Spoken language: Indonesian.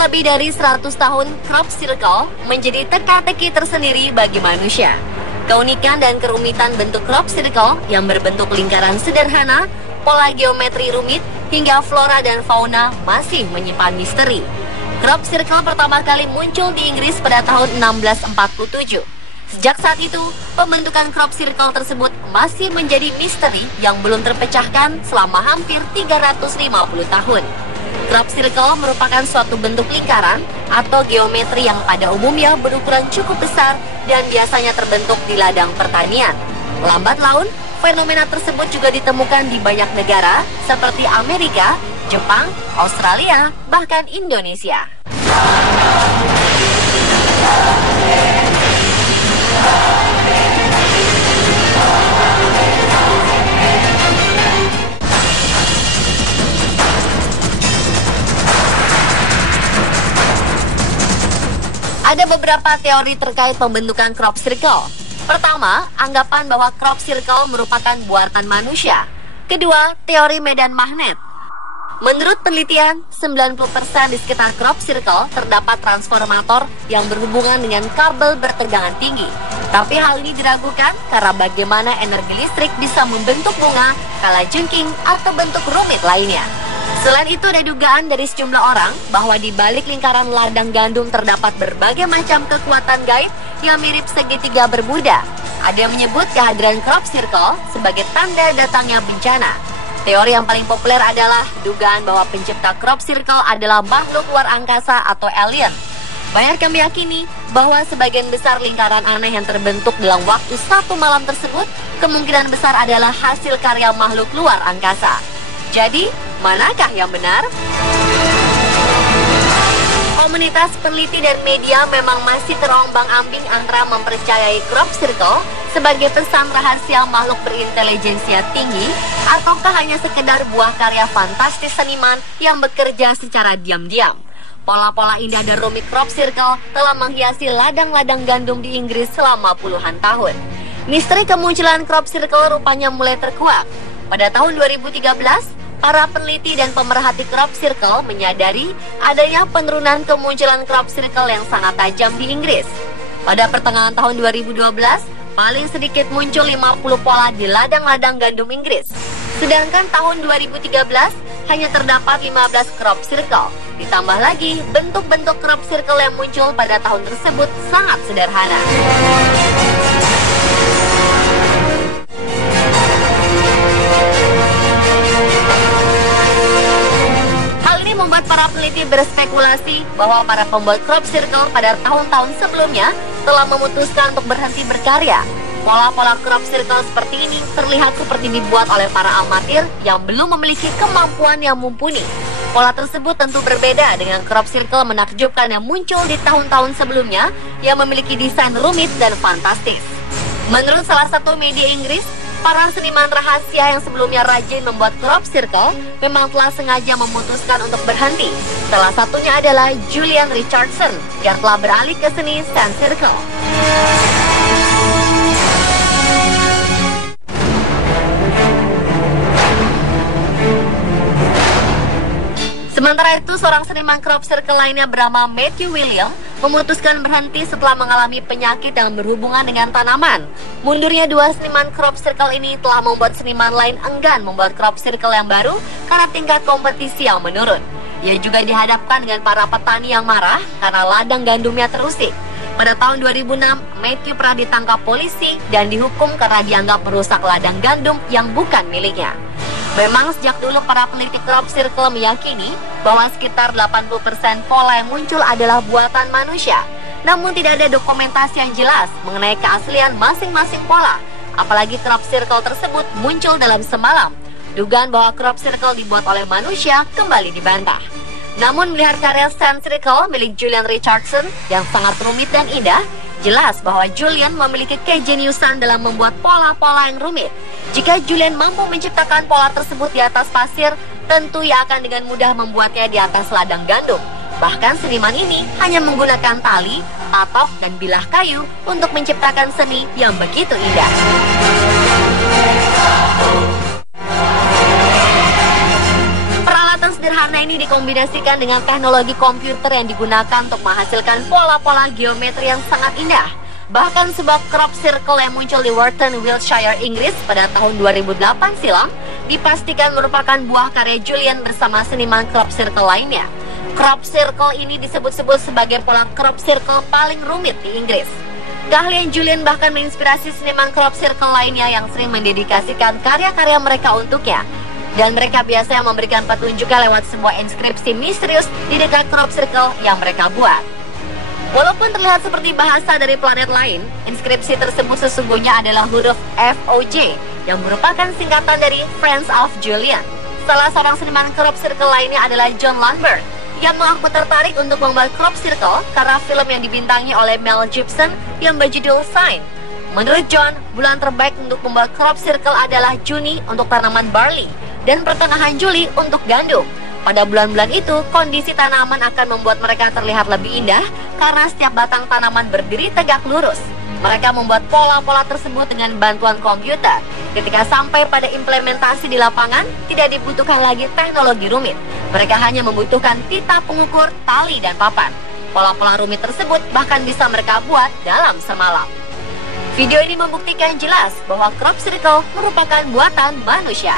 Selama lebih dari 100 tahun, crop circle menjadi teka-teki tersendiri bagi manusia. Keunikan dan kerumitan bentuk crop circle yang berbentuk lingkaran sederhana, pola geometri rumit, hingga flora dan fauna masih menyimpan misteri. Crop circle pertama kali muncul di Inggris pada tahun 1647. Sejak saat itu, pembentukan crop circle tersebut masih menjadi misteri yang belum terpecahkan selama hampir 350 tahun. Crop circle merupakan suatu bentuk lingkaran atau geometri yang pada umumnya berukuran cukup besar dan biasanya terbentuk di ladang pertanian. Lambat laun, fenomena tersebut juga ditemukan di banyak negara seperti Amerika, Jepang, Australia, bahkan Indonesia. Ada beberapa teori terkait pembentukan crop circle. Pertama, anggapan bahwa crop circle merupakan buatan manusia. Kedua, teori medan magnet. Menurut penelitian, 90% di sekitar crop circle terdapat transformator yang berhubungan dengan kabel bertegangan tinggi. Tapi hal ini diragukan karena bagaimana energi listrik bisa membentuk bunga, kalajengking, atau bentuk rumit lainnya. Selain itu, ada dugaan dari sejumlah orang bahwa di balik lingkaran ladang gandum terdapat berbagai macam kekuatan gaib yang mirip segitiga bermuda. Ada yang menyebut kehadiran crop circle sebagai tanda datangnya bencana. Teori yang paling populer adalah dugaan bahwa pencipta crop circle adalah makhluk luar angkasa atau alien. Banyak yang meyakini bahwa sebagian besar lingkaran aneh yang terbentuk dalam waktu satu malam tersebut kemungkinan besar adalah hasil karya makhluk luar angkasa. Jadi, manakah yang benar? Komunitas peneliti dan media memang masih terombang-ambing antara mempercayai crop circle sebagai pesan rahasia makhluk berintelijensia tinggi ataukah hanya sekedar buah karya fantastis seniman yang bekerja secara diam-diam. Pola-pola indah dan rumit crop circle telah menghiasi ladang-ladang gandum di Inggris selama puluhan tahun. Misteri kemunculan crop circle rupanya mulai terkuak. Pada tahun 2013, para peneliti dan pemerhati crop circle menyadari adanya penurunan kemunculan crop circle yang sangat tajam di Inggris. Pada pertengahan tahun 2012, paling sedikit muncul 50 pola di ladang-ladang gandum Inggris. Sedangkan tahun 2013 hanya terdapat 15 crop circle. Ditambah lagi, bentuk-bentuk crop circle yang muncul pada tahun tersebut sangat sederhana. Membuat para peneliti berspekulasi bahwa para pembuat crop circle pada tahun-tahun sebelumnya telah memutuskan untuk berhenti berkarya. Pola-pola crop circle seperti ini terlihat seperti dibuat oleh para amatir yang belum memiliki kemampuan yang mumpuni. Pola tersebut tentu berbeda dengan crop circle menakjubkan yang muncul di tahun-tahun sebelumnya yang memiliki desain rumit dan fantastis. Menurut salah satu media Inggris, para seniman rahasia yang sebelumnya rajin membuat crop circle memang telah sengaja memutuskan untuk berhenti. Salah satunya adalah Julian Richardson yang telah beralih ke seni sand circle. Sementara itu, seorang seniman crop circle lainnya bernama Matthew William memutuskan berhenti setelah mengalami penyakit yang berhubungan dengan tanaman. Mundurnya dua seniman crop circle ini telah membuat seniman lain enggan membuat crop circle yang baru karena tingkat kompetisi yang menurun. Ia juga dihadapkan dengan para petani yang marah karena ladang gandumnya terusik. Pada tahun 2006, Matthew pernah ditangkap polisi dan dihukum karena dianggap merusak ladang gandum yang bukan miliknya. Memang sejak dulu para peneliti crop circle meyakini bahwa sekitar 80% pola yang muncul adalah buatan manusia. Namun tidak ada dokumentasi yang jelas mengenai keaslian masing-masing pola. Apalagi crop circle tersebut muncul dalam semalam. Dugaan bahwa crop circle dibuat oleh manusia kembali dibantah. Namun melihat karya sand circle milik Julian Richardson yang sangat rumit dan indah, jelas bahwa Julian memiliki kejeniusan dalam membuat pola-pola yang rumit. Jika Julian mampu menciptakan pola tersebut di atas pasir, tentu ia akan dengan mudah membuatnya di atas ladang gandum. Bahkan seniman ini hanya menggunakan tali, patok, dan bilah kayu untuk menciptakan seni yang begitu indah. Peralatan sederhana ini dikombinasikan dengan teknologi komputer yang digunakan untuk menghasilkan pola-pola geometri yang sangat indah. Bahkan sebuah crop circle yang muncul di Wharton, Wiltshire, Inggris pada tahun 2008 silam dipastikan merupakan buah karya Julian bersama seniman crop circle lainnya. Crop circle ini disebut-sebut sebagai pola crop circle paling rumit di Inggris. Keahlian Julian bahkan menginspirasi seniman crop circle lainnya yang sering mendedikasikan karya-karya mereka untuknya. Dan mereka biasanya memberikan petunjuknya lewat sebuah inskripsi misterius di dekat crop circle yang mereka buat. Walaupun terlihat seperti bahasa dari planet lain, inskripsi tersebut sesungguhnya adalah huruf FOJ yang merupakan singkatan dari Friends of Julian. Salah seorang seniman crop circle lainnya adalah John Lambert yang mengaku tertarik untuk membuat crop circle karena film yang dibintangi oleh Mel Gibson yang berjudul Sign. Menurut John, bulan terbaik untuk membuat crop circle adalah Juni untuk tanaman barley dan pertengahan Juli untuk gandum. Pada bulan-bulan itu, kondisi tanaman akan membuat mereka terlihat lebih indah karena setiap batang tanaman berdiri tegak lurus. Mereka membuat pola-pola tersebut dengan bantuan komputer. Ketika sampai pada implementasi di lapangan, tidak dibutuhkan lagi teknologi rumit. Mereka hanya membutuhkan pita pengukur, tali, dan papan. Pola-pola rumit tersebut bahkan bisa mereka buat dalam semalam. Video ini membuktikan jelas bahwa crop circle merupakan buatan manusia.